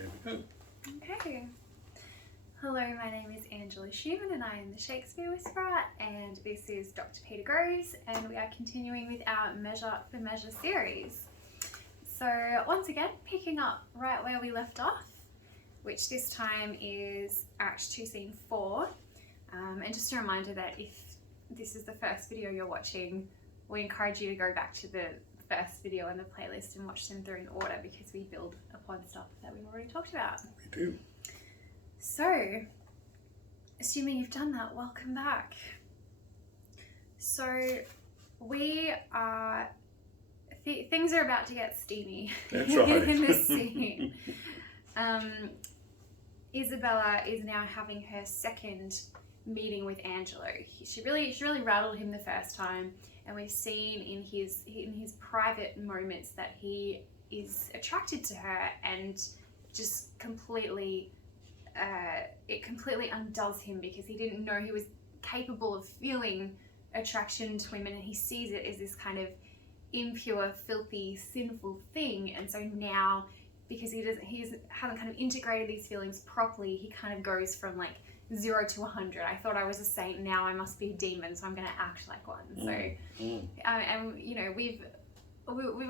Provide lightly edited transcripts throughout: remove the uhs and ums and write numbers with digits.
There we go. Okay. Hello, my name is Angelo and I am the Shakespeare Whisperer, and this is Dr. Peter Groves, and we are continuing with our Measure for Measure series. So once again, picking up right where we left off, which this time is Act 2, Scene 4. And just a reminder that if this is the first video you're watching, we encourage you to go back to the first video in the playlist and watch them through in order, because we build upon stuff that we've already talked about. We do. So, assuming you've done that, welcome back. So, we are... things are about to get steamy. That's right. In this scene. Isabella is now having her second meeting with Angelo. She really rattled him the first time, and we've seen in his private moments that he is attracted to her, and just completely it completely undoes him, because he didn't know he was capable of feeling attraction to women, and he sees it as this kind of impure, filthy, sinful thing. And so now, because he hasn't kind of integrated these feelings properly, he kind of goes from like 0 to 100. I thought I was a saint, now I must be a demon, so I'm going to act like one. And you know, we've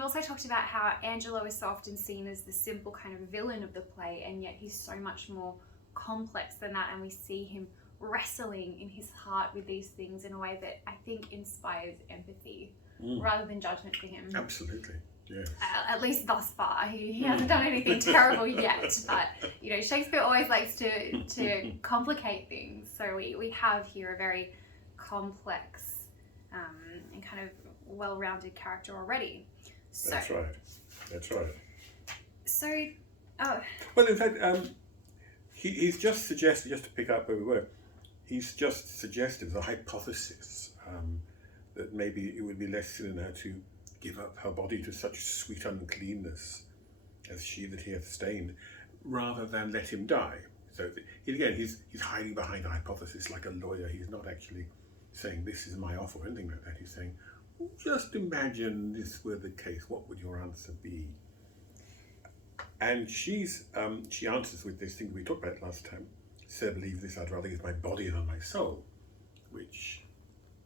also talked about how Angelo is so often seen as the simple kind of villain of the play, and yet he's so much more complex than that, and we see him wrestling in his heart with these things in a way that I think inspires empathy rather than judgment for him. Absolutely, yes. At least thus far. He hasn't done anything terrible yet, but you know, Shakespeare always likes to complicate things. So we have here a very complex and kind of well-rounded character already. So, That's right. So, well, in fact, he's just suggested, just to pick up where we were, he's just suggested the hypothesis that maybe it would be less sin in her to give up her body to such sweet uncleanness as she that he hath stained, rather than let him die. So again, he's hiding behind a hypothesis like a lawyer. He's not actually saying this is my offer or anything like that. He's saying, just imagine this were the case, what would your answer be? And she answers with this thing we talked about last time. Sir, believe this, I'd rather give my body than my soul, which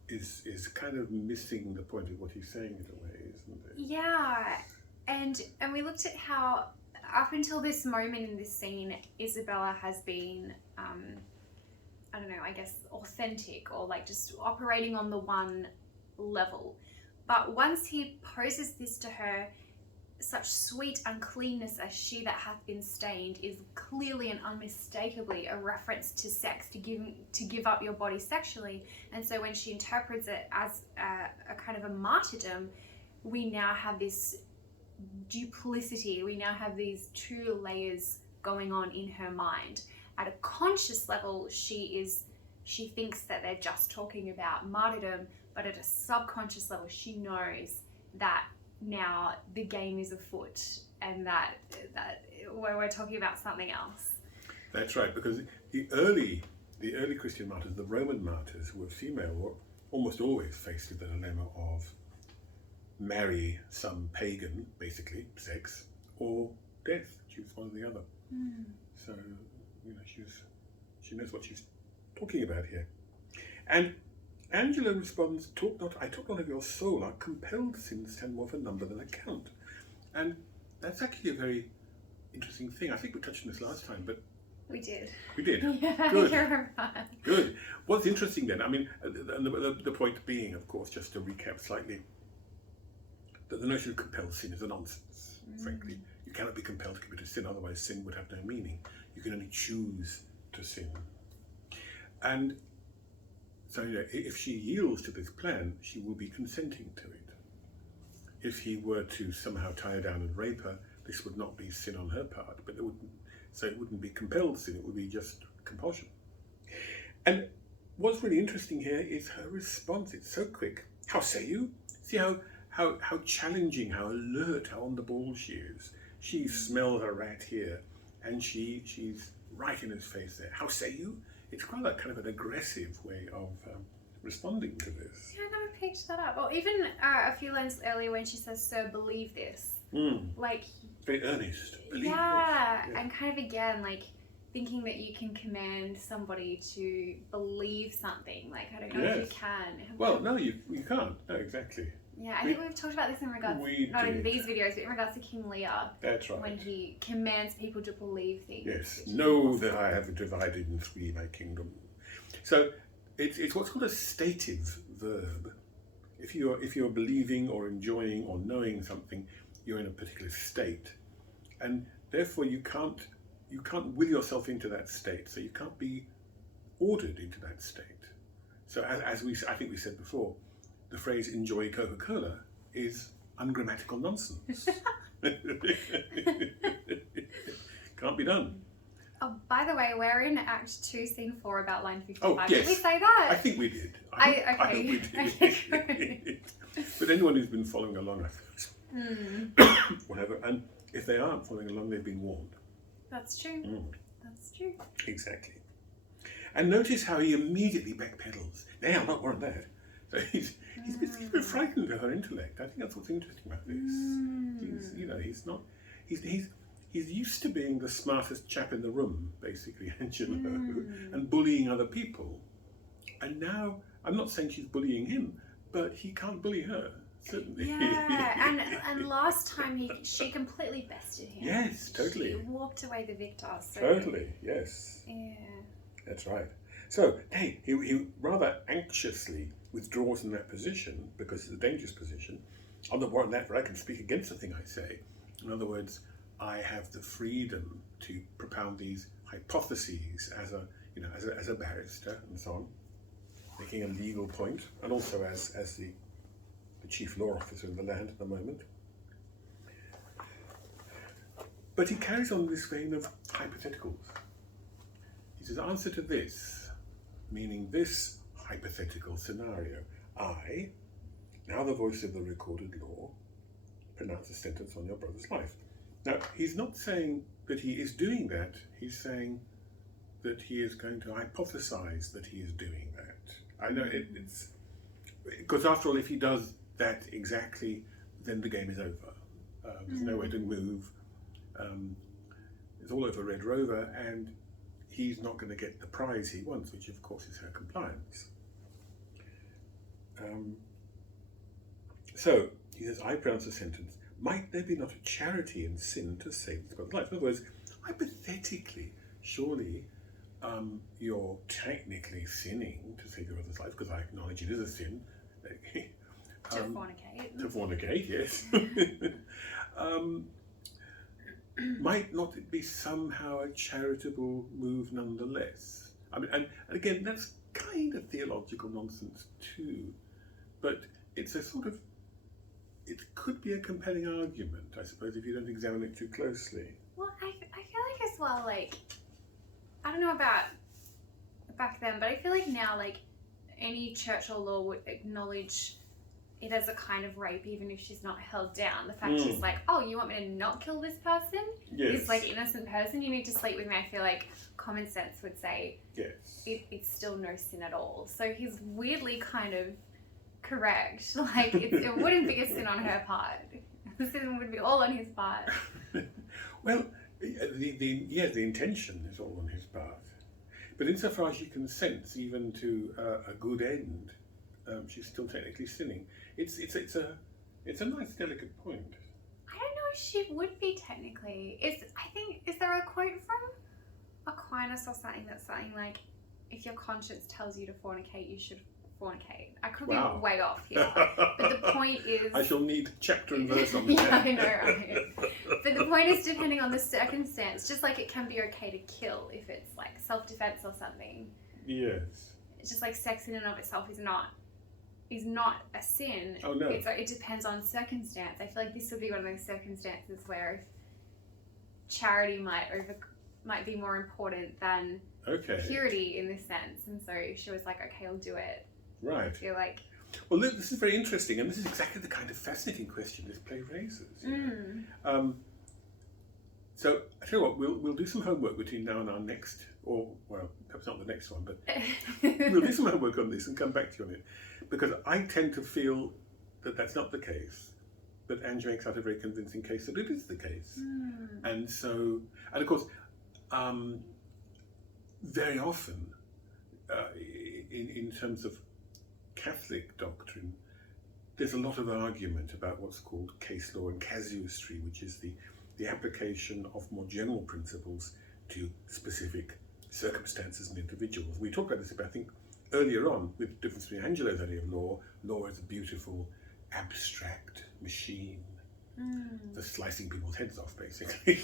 is kind of missing the point of what he's saying in a way, isn't it? Yeah, and we looked at how up until this moment in this scene, Isabella has been, I don't know, I guess authentic, or like just operating on the one level. But once he poses this to her, such sweet uncleanness as she that hath been stained is clearly and unmistakably a reference to sex, to give up your body sexually. And so when she interprets it as a kind of a martyrdom, we now have this duplicity. We now have these two layers going on in her mind. At a conscious level, she thinks that they're just talking about martyrdom, but at a subconscious level, she knows that now the game is afoot, and that we're talking about something else. That's right, because the early Christian martyrs, the Roman martyrs who were female, were almost always faced with the dilemma of marry some pagan, basically sex, or death. Choose one or the other. So you know, she knows what she's talking about here. And Angelo responds, I talk not of your soul, our compelled sins tend more for number than account. And that's actually a very interesting thing. I think we touched on this last time, but... We did. Yeah, good. You're right. Good. What's interesting then, I mean, the point being, of course, just to recap slightly, that the notion of compelled sin is a nonsense, frankly. You cannot be compelled to commit a sin, otherwise sin would have no meaning. You can only choose to sin. And so, you know, if she yields to this plan, she will be consenting to it. If he were to somehow tie her down and rape her, this would not be sin on her part, but it wouldn't be compelled sin, it would be just compulsion. And what's really interesting here is her response. It's so quick. How say you? See how challenging, how alert, how on the ball she is. She smells a rat here, and she's right in his face there. How say you? It's quite a kind of an aggressive way of responding to this. Yeah, I never picked that up. Or even a few lines earlier when she says, "Sir, believe this." Like very earnest. Believe yeah, and kind of again, like, thinking that you can command somebody to believe something. Like, I don't know if you can. Well, no, you can't. No, exactly. Yeah, I think we've talked about this in regards, not in these videos, but in regards to King Lear. That's right. When he commands people to believe things. Yes, know that I have divided in three my kingdom. So it's what's called a stative verb. If you're believing or enjoying or knowing something, you're in a particular state, and therefore you can't will yourself into that state. So you can't be ordered into that state. So as I think we said before, the phrase "enjoy Coca-Cola" is ungrammatical nonsense. Can't be done. Oh, by the way, we're in Act 2, Scene 4, about line 55. Oh, yes. Did we say that? I think we did. Okay. I think we did. Okay. But anyone who's been following along, I suppose, whatever, and if they aren't following along, they've been warned. That's true. That's true. Exactly. And notice how he immediately backpedals. Now, I'm not worried that. So he's a bit frightened of her intellect. I think that's what's interesting about this. He's used to being the smartest chap in the room, basically, Angelo, and bullying other people. And now, I'm not saying she's bullying him, but he can't bully her, certainly. Yeah, and last time she completely bested him. Yes, totally. She walked away the victor. So. Totally, yes. Yeah. That's right. So, hey, he rather anxiously withdraws in that position because it's a dangerous position. I'm not worried that, but I can speak against the thing I say. In other words, I have the freedom to propound these hypotheses as a barrister and so on, making a legal point, and also as the chief law officer of the land at the moment. But he carries on this vein of hypotheticals. He says, answer to this, meaning this hypothetical scenario. I, now the voice of the recorded law, pronounce a sentence on your brother's life. Now, he's not saying that he is doing that. He's saying that he is going to hypothesize that he is doing that. I know it's... Because after all, if he does that exactly, then the game is over. There's nowhere to move. It's all over Red Rover, and he's not going to get the prize he wants, which of course is her compliance. So, he says, I pronounce a sentence. Might there be not a charity in sin to save this brother's life? In other words, hypothetically, surely you're technically sinning to save your brother's life, because I acknowledge it is a sin. To fornicate. To fornicate, yes. Might not it be somehow a charitable move nonetheless? I mean, and again, that's kind of theological nonsense too, but it's a sort of, it could be a compelling argument, I suppose, if you don't examine it too closely. Well, I feel like as well, like, I don't know about back then, but I feel like now, like, any church or law would acknowledge it as a kind of rape, even if she's not held down. The fact she's like, oh, you want me to not kill this person? Yes. This, like, innocent person, you need to sleep with me. I feel like common sense would say yes. It's still no sin at all. So he's weirdly kind of correct. Like, it wouldn't be a sin on her part. The sin would be all on his part. Well, the intention is all on his part. But insofar as she consents even to a good end, she's still technically sinning. It's a nice, delicate point. I don't know if she would be technically. Is there a quote from Aquinas or something that's saying like, if your conscience tells you to fornicate, you should fornicate? I could be way off here, but the point is, I shall need chapter and verse on that. Yeah, I know, right? But the point is, depending on the circumstance, just like it can be okay to kill if it's like self-defense or something. Yes. It's just like sex in and of itself is not a sin. Oh no. It depends on circumstance. I feel like this would be one of those circumstances where charity might be more important than purity in this sense, and so she was like, okay, I'll do it. Right. I feel like. Well, look, this is very interesting, and this is exactly the kind of fascinating question this play raises. So I tell you what, we'll do some homework between now and our next, or well, perhaps not the next one, but we'll do some homework on this and come back to you on it, because I tend to feel that that's not the case, but Angelo makes out a very convincing case that it is the case. And so, and of course, very often, in terms of Catholic doctrine, there's a lot of argument about what's called case law and casuistry, which is the application of more general principles to specific circumstances and individuals. We talked about this, I think, earlier on, with the difference between Angelo's idea of law. Law is a beautiful, abstract machine for slicing people's heads off, basically.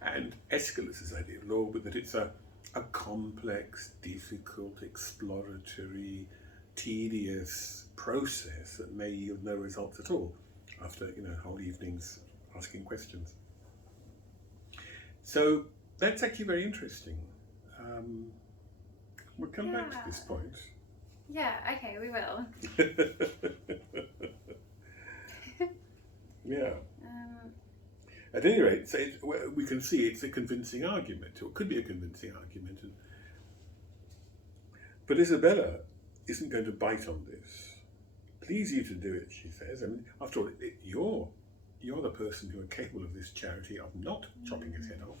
And Aeschylus's idea of law, that it's a complex, difficult, exploratory, tedious process that may yield no results at all after whole evenings asking questions. So that's actually very interesting. We'll come back to this point. Yeah, okay, we will. Yeah. At any rate, so we can see it's a convincing argument, or it could be a convincing argument. But Isabella isn't going to bite on this. Please you to do it, she says. I mean, after all, you're the person who are capable of this charity of not chopping his head off.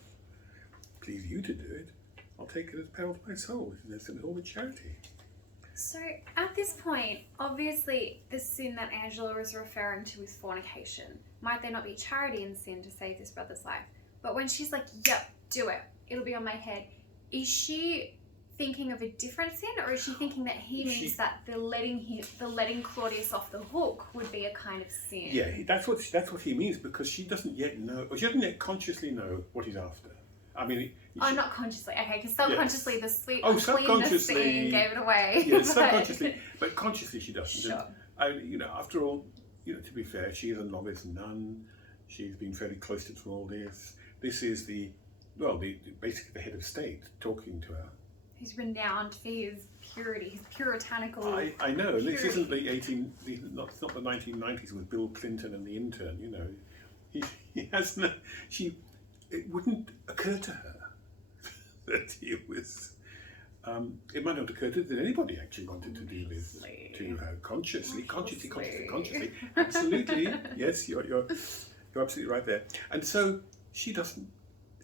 Please you to do it. I'll take it as peril to my soul. It's all with charity. So at this point, obviously the sin that Angelo is referring to is fornication. Might there not be charity in sin to save this brother's life? But when she's like, yep, do it, it'll be on my head, is she thinking of a different sin, or is she thinking that he means that the letting Claudius off the hook would be a kind of sin? Yeah, that's what he means, because she doesn't yet know, or she doesn't yet consciously know what he's after. I mean, not consciously. Okay, because subconsciously the sweet subconsciously scene gave it away. Yeah, subconsciously, but consciously she doesn't. Sure. And, after all, to be fair, she is a novice nun. She's been fairly cloistered from all this. This is basically the head of state talking to her. He's renowned for his purity, his puritanical. I know. Purity. This isn't it's not the 1990s with Bill Clinton and the intern. He has no. It wouldn't occur to her that he was. It might not occur to her that anybody actually wanted to do this to her consciously. Absolutely, yes, you're absolutely right there. And so she doesn't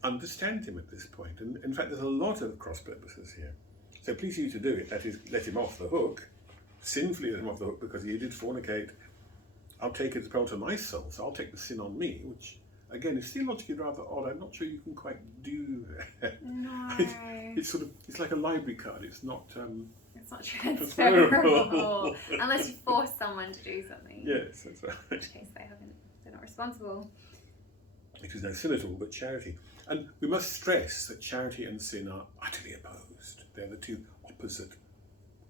understand him at this point. And in fact, there's a lot of cross purposes here. So please you to do it. That is, let him off the hook, sinfully let him off the hook because he did fornicate. I'll take it as peril to my soul, so I'll take the sin on me, which. Again, it's theologically rather odd. I'm not sure you can quite do that. No. It's like a library card. It's not. It's not transferable unless you force someone to do something. Yes, that's right. In which case they're not responsible. It is no sin at all, but charity. And we must stress that charity and sin are utterly opposed. They're the two opposite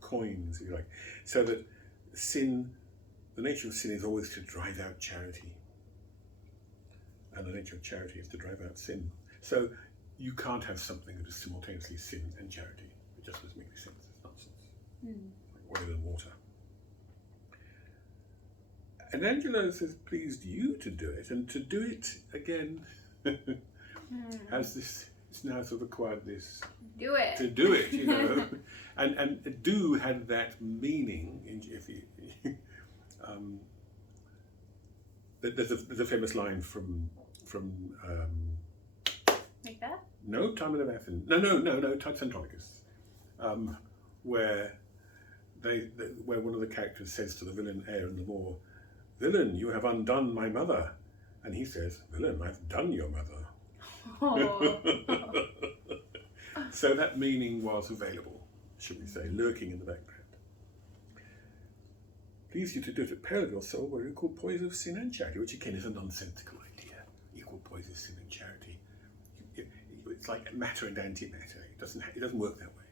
coins, if you like. So that sin, the nature of sin is always to drive out charity. And the nature of charity is to drive out sin. So you can't have something that is simultaneously sin and charity. It just doesn't make any sense. It's nonsense. Like oil and water. And Angelo says, pleased you to do it. And to do it, again, has this, it's now sort of acquired this. Do it. To do it, and do had that meaning, there's a famous line from Macbeth? No, Timon of Athens. No, Titus Andronicus, where where one of the characters says to the villain heir in the war, "Villain, you have undone my mother," and he says, "Villain, I've done your mother." Oh. So that meaning was available, should we say, lurking in the background. Please you to do it at peril of your soul where equal poise of sin and charity, which again is a nonsensical idea. Equal poise of sin and charity. It's like matter and antimatter. It doesn't work that way.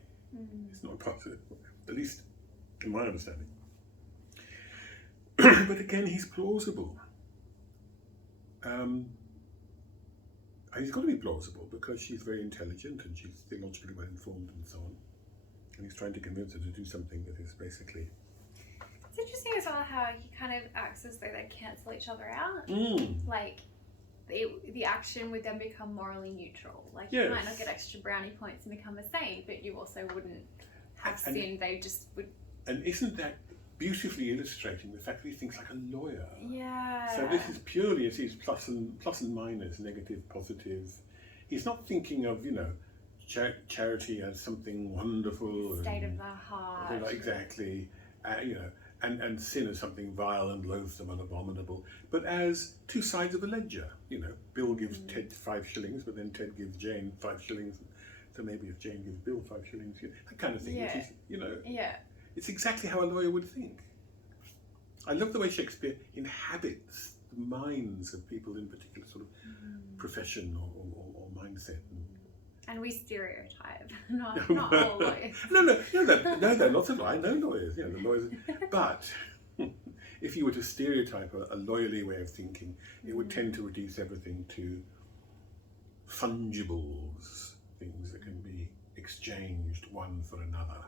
It's not possible, at least in my understanding. But again, he's plausible. He's got to be plausible because she's very intelligent and she's theologically well informed and so on. And he's trying to convince her to do something that is basically. It's interesting as well how he kind of acts as though they cancel each other out. Like the action would then become morally neutral. Like you might not get extra brownie points and become a saint, but you also wouldn't have sin. They just would. And isn't that beautifully illustrating the fact that he thinks like a lawyer. Yeah. So this is purely as his plus and minus, negative, positive. He's not thinking of, charity as something wonderful. State and, of the heart. Exactly. And sin as something vile and loathsome and abominable, but as two sides of a ledger. Bill gives Ted 5 shillings, but then Ted gives Jane 5 shillings. So maybe if Jane gives Bill 5 shillings, that kind of thing. Yeah. Which is, Yeah. it's exactly how a lawyer would think. I love the way Shakespeare inhabits the minds of people in particular sort of profession or mindset. And we stereotype, not all lawyers. No, there are lots of lawyers. I know lawyers, the lawyers. But if you were to stereotype a lawyerly way of thinking, it would tend to reduce everything to fungibles, things that can be exchanged one for another,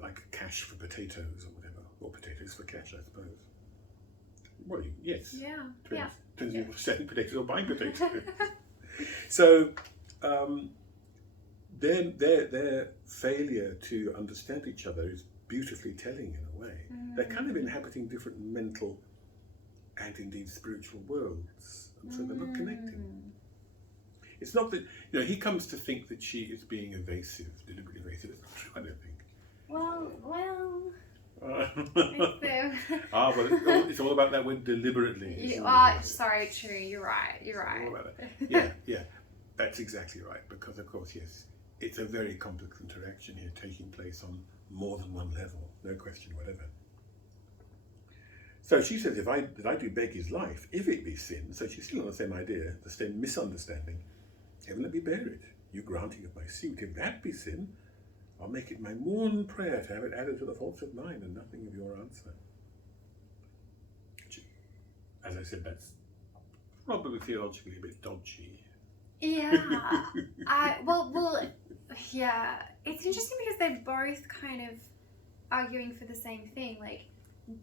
like cash for potatoes or whatever, or potatoes for cash, I suppose. Well, yes. Yeah. Depends if you're selling potatoes or buying potatoes. So, their failure to understand each other is beautifully telling in a way. They're kind of inhabiting different mental and indeed spiritual worlds, and so they're not connecting. It's not that he comes to think that she is being evasive, deliberately evasive. It's not true, I don't think. Well. It's all about that word deliberately. Sorry, true. You're right. All about that. Yeah, that's exactly right. Because of course, yes, it's a very complex interaction here taking place on more than one level, no question whatever. So she says, if I do beg his life, if it be sin, so she's still on the same idea, the same misunderstanding, heaven let me bear it, you granting of my suit, if that be sin, I'll make it my morn prayer to have it added to the faults of mine and nothing of your answer. Which, as I said, that's probably theologically a bit dodgy. Yeah. Yeah. It's interesting because they're both kind of arguing for the same thing. Like,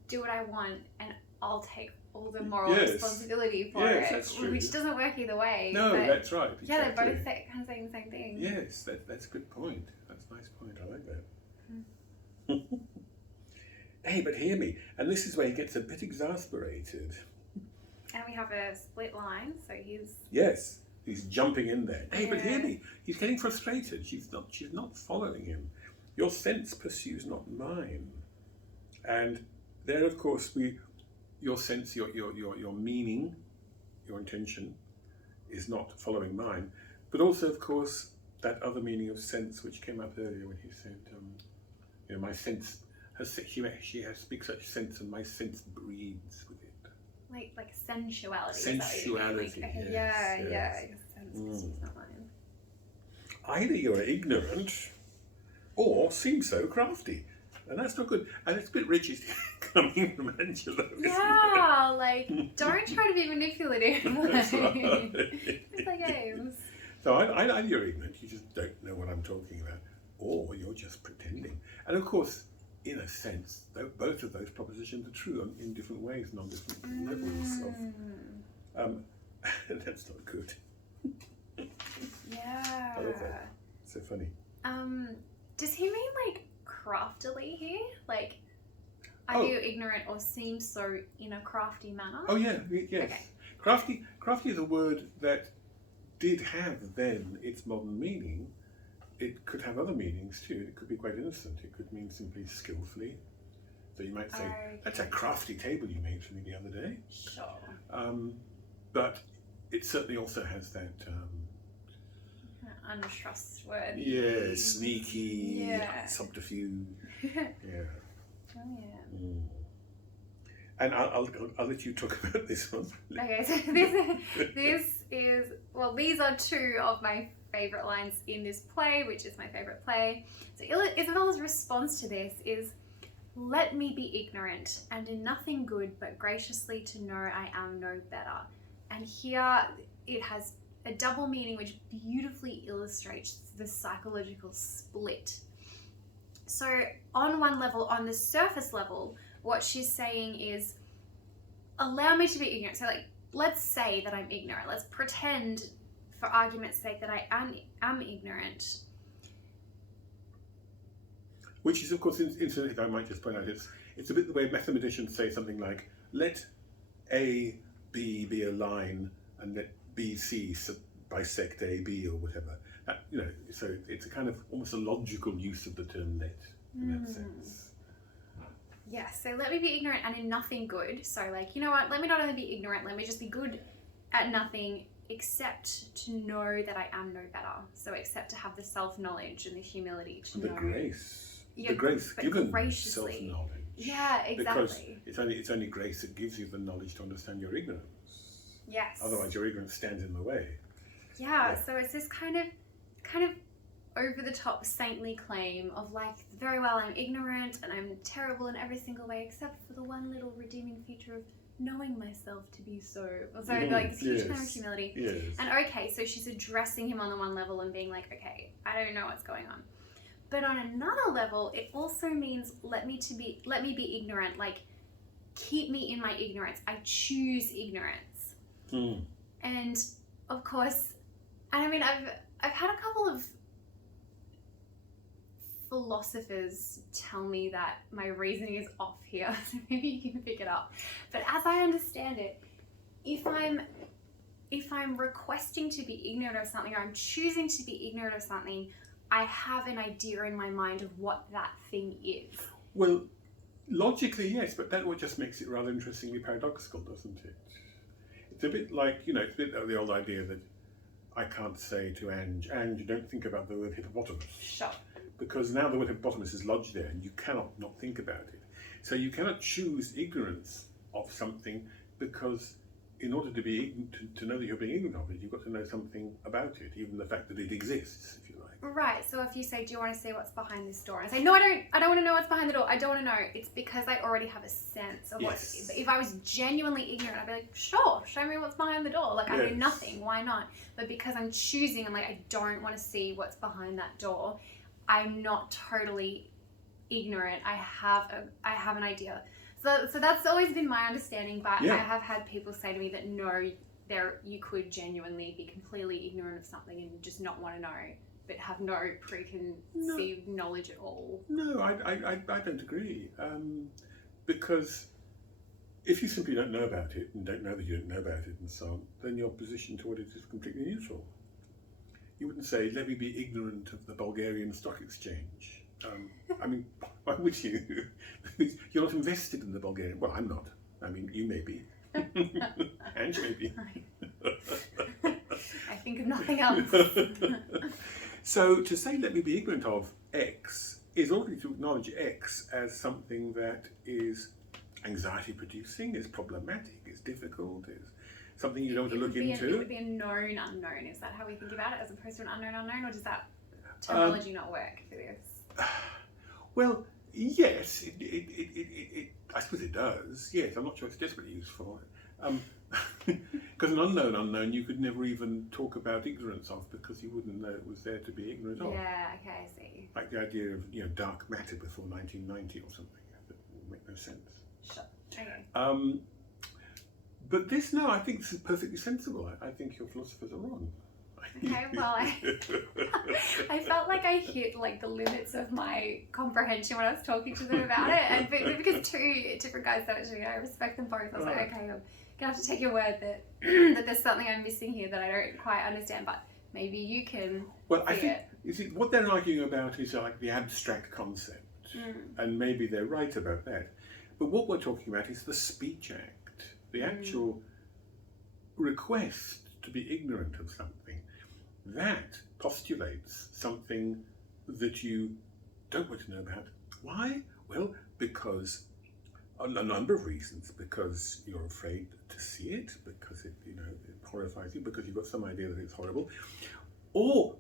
do what I want and I'll take all the moral responsibility for it. That's true. Which doesn't work either way. No, that's right. Exactly. Yeah, they're both kind of saying the same thing. Yes, that's a good point. That's a nice point. I like that. Hey, but hear me. And this is where he gets a bit exasperated. And we have a split line, so he's... Yes, he's jumping in there. Hey, but hear me. He's getting frustrated. She's not following him. Your sense pursues not mine. And there, of course, your sense, your meaning, your intention is not following mine. But also, of course, that other meaning of sense which came up earlier when he said, my sense she has speaks such sense and my sense breeds with it. Like sensuality. Sensuality. Yes. Your sense pursues not mine. Either you're ignorant or seem so crafty. And that's not good. And it's a bit Richie coming from Angelo. Yeah, don't try to be manipulative. That's right. It's like games. So either you're ignorant, you just don't know what I'm talking about, or you're just pretending. And of course, in a sense, both of those propositions are true in different ways and on different levels of... that's not good. Yeah. I love that. So funny. Does he mean craftily here? Are you ignorant or seem so in a crafty manner? Oh yeah, yes. Okay. Crafty is a word that did have then its modern meaning. It could have other meanings too. It could be quite innocent. It could mean simply skillfully. So you might say, that's a crafty table you made for me the other day. Sure. But it certainly also has that... untrustworthy. Yeah, sneaky, subterfuge. Yeah. Oh yeah. And I'll let you talk about this one. Okay, so these are two of my favourite lines in this play, which is my favourite play. So Isabella's response to this is, "Let me be ignorant, and in nothing good, but graciously to know I am no better." And here it has a double meaning which beautifully illustrates the psychological split. So on one level, on the surface level, what she's saying is, allow me to be ignorant. So let's say that I'm ignorant. Let's pretend, for argument's sake, that I am ignorant. Which is, of course, incidentally, if I might just point out, it's a bit the way mathematicians say something like, let A, B be a line, and let B, C bisect A, B, or whatever. So it's a kind of almost a logical use of the term let in that sense. Yeah, so let me be ignorant and in nothing good. So, like, you know what, let me not only be ignorant, let me just be good at nothing except to know that I am no better. So, except to have the self-knowledge and the humility to know. The grace given graciously. self-knowledge. Yeah, exactly. Because it's only grace that gives you the knowledge to understand your ignorance. Yes. Otherwise, your ignorance stands in the way. Yeah, so it's this kind of over the top saintly claim of like, very well, I'm ignorant and I'm terrible in every single way except for the one little redeeming feature of knowing myself to be so. So like this huge kind of humility. Yes. And okay, so she's addressing him on the one level and being like, okay, I don't know what's going on. But on another level, it also means let me be ignorant, like keep me in my ignorance. I choose ignorance. And of course, I mean, I've had a couple of philosophers tell me that my reasoning is off here, so maybe you can pick it up. But as I understand it, if I'm requesting to be ignorant of something, or I'm choosing to be ignorant of something, I have an idea in my mind of what that thing is. Well, logically, yes, but that what just makes it rather interestingly paradoxical, doesn't it? It's a bit like, it's a bit of the old idea that I can't say to Ange, don't think about the word hippopotamus. Sure. Because now the word hippopotamus is lodged there and you cannot not think about it. So you cannot choose ignorance of something, because in order to be to know that you're being ignorant of it, you've got to know something about it, even the fact that it exists, if you like. Right, so if you say, do you want to see what's behind this door? And I say, no, I don't want to know what's behind the door. I don't want to know. It's because I already have a sense of what. If I was genuinely ignorant, I'd be like, sure, show me what's behind the door. Like, I know nothing, why not? But because I'm choosing, I'm like, I don't want to see what's behind that door. I'm not totally ignorant. I have an idea. So that's always been my understanding, but I have had people say to me that no, you could genuinely be completely ignorant of something and just not want to know, but have no preconceived knowledge at all. No, I don't agree. Because if you simply don't know about it and don't know that you don't know about it and so on, then your position toward it is completely neutral. You wouldn't say, let me be ignorant of the Bulgarian stock exchange. I mean, why would you? You're not invested in the Bulgarian. Well, I'm not. I mean, you may be. Ange may be. I think of nothing else. So to say, let me be ignorant of X, is already to acknowledge X as something that is anxiety producing, is problematic, is difficult, is something you don't want to look into. It would be a known unknown. Is that how we think about it, as opposed to an unknown unknown, or does that terminology not work for this? Well, yes, I suppose it does. Yes, I'm not sure it's desperately useful. Because an unknown unknown you could never even talk about ignorance of, because you wouldn't know it was there to be ignorant of. Yeah, okay, I see. Like the idea of dark matter before 1990 or something. That would make no sense. Sure. Okay. But this, no, I think this is perfectly sensible. I think your philosophers are wrong. Okay, well, I felt like I hit like the limits of my comprehension when I was talking to them about it, and because two different guys said it to me, I respect them both. I was like, okay, I'm gonna have to take your word that there's something I'm missing here that I don't quite understand, but maybe you can. Well, I think what they're arguing about is like the abstract concept, and maybe they're right about that. But what we're talking about is the speech act, the actual request to be ignorant of something. That postulates something that you don't want to know about. Why? Well, because a number of reasons. Because you're afraid to see it, because it horrifies you, because you've got some idea that it's horrible, or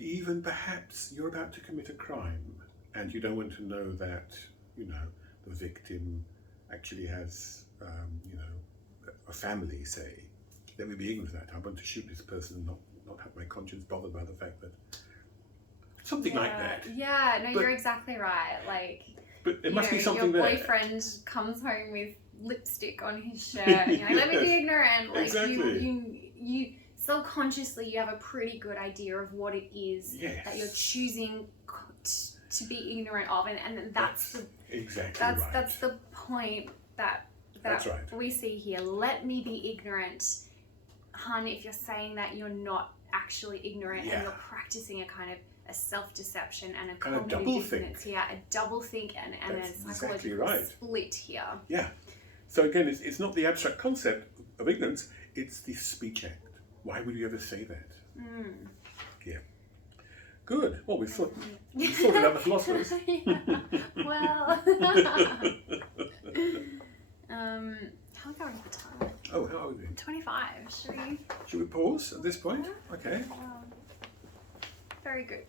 even perhaps you're about to commit a crime and you don't want to know that the victim actually has a family. Say, let me be ignorant of that. I want to shoot this person and not have my conscience bothered by the fact that something like that. Yeah, no, you're exactly right. Like, but it must be something your there. boyfriend comes home with lipstick on his shirt, and you're like, let me be ignorant. Like, exactly. you subconsciously you have a pretty good idea of what it is that you're choosing to be ignorant of, and that's exactly right. That's the point that That's right. we see here. Let me be ignorant, hun. If you're saying that, you're not actually ignorant, and you're practicing a kind of a self-deception and a cognitive dissonance. Yeah, a double think and a psychological split here. Yeah. So again, it's not the abstract concept of ignorance, it's the speech act. Why would you ever say that? Yeah. Good. Well, we've sorted out the philosophers. Well, how are we going with the time? Oh, how are we doing? 25. Should we pause at this point? Okay. Very good.